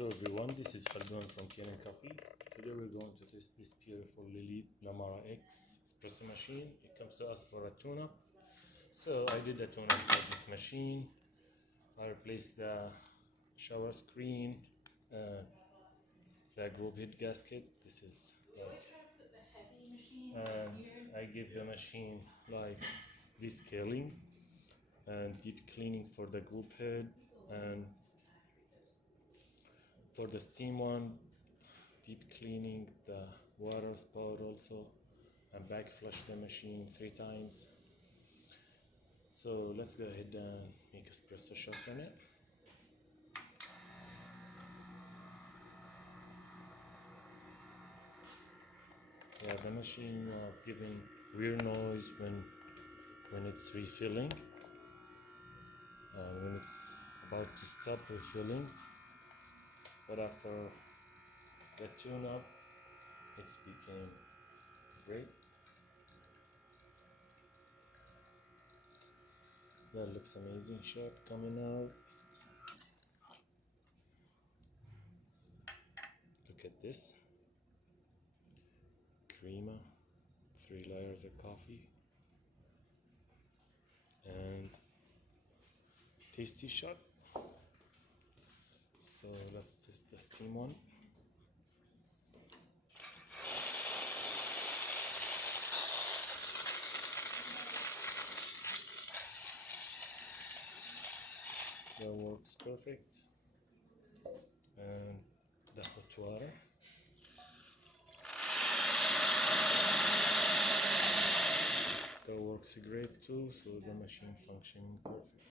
Hello everyone, this is Khaldun from Kanen Coffee. Today we're going to test this beautiful Lelit MaraX espresso machine. It comes to us for a tune-up. So I did a tune-up for this machine. I replaced the shower screen, the group head gasket. This is and I give the machine like descaling and deep cleaning for the group head, and for the steam one, deep cleaning the water spout also, and back flush the machine 3 times. So let's go ahead and make espresso shot on it. Yeah, the machine was giving weird noise when it's refilling, when it's about to stop refilling, but after the tune-up it's became great. That looks amazing shot coming out. Look at this. Crema, 3 layers of coffee, and tasty shot. So let's test the steam one. That works perfect. And the hot water. That works great too, so the machine functioning perfect.